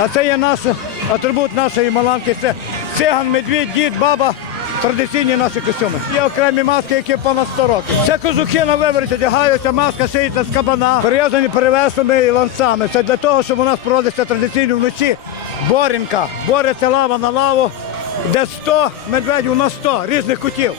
А це є наш атрибут нашої маланки. Це циган, медвідь, дід, баба. Традиційні наші костюми. Є окремі маски, які понад 100 років. Це козухи на виворіті одягаються, маска шиється з кабана, перев'язані перевесами і ланцами. Це для того, щоб у нас проводиться традиційно вночі борінка. Бореться лава на лаву, де 100 медведів на 100 різних кутів.